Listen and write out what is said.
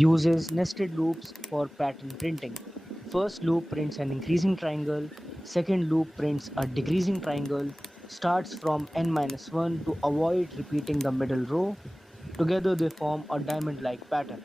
Uses nested loops for pattern printing. First loop prints an increasing triangle, second loop prints a decreasing triangle, starts from n-1 to avoid repeating the middle row. Together they form a diamond like pattern.